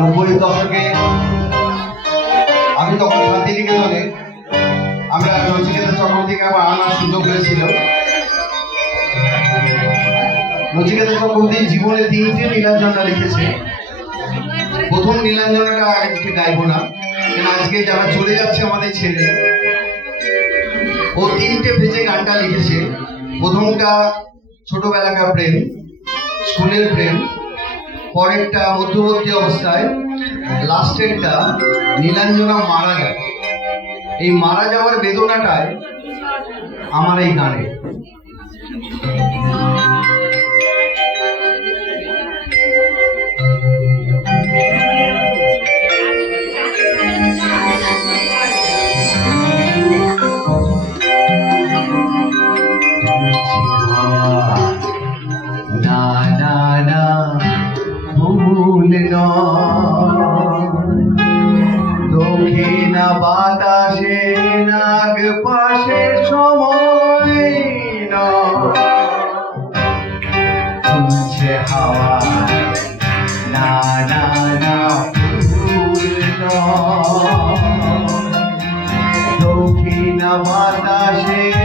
নব্বই দশকে আমি তখন শান্তিনিকেতনে, আমরা নচিকেতা চক্রবর্তীকে আমার আনার সুযোগ হয়েছিল। নচিকেতা চক্রবর্তী জীবনে তিনটে নীলাঞ্জনা লিখেছে। প্রথম নীলাঞ্জনাটা আজকে গাইবো না আজকে যারা চলে যাচ্ছে আমাদের ছেলে, ও তিনটে পেজে গানটা লিখেছে। প্রথমটা ছোটবেলাকার প্রেম, স্কুলের প্রেম পরেরটা মধ্যবর্তী অবস্থায় লাস্টেরটা নীলাঞ্জনা মারা যায় এই মারা যাওয়ার বেদনাটাই আমার এই গানে। পাশে সময় শুনছে হাওয়া না না না ভুল নয় দক্ষিণ বাতাসে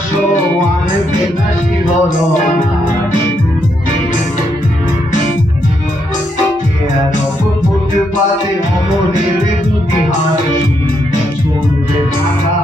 স্পর্শ আনবে না। শিহরণ ফুটপাতে অমনের দুটি হাসি? শুনবে ঢাকা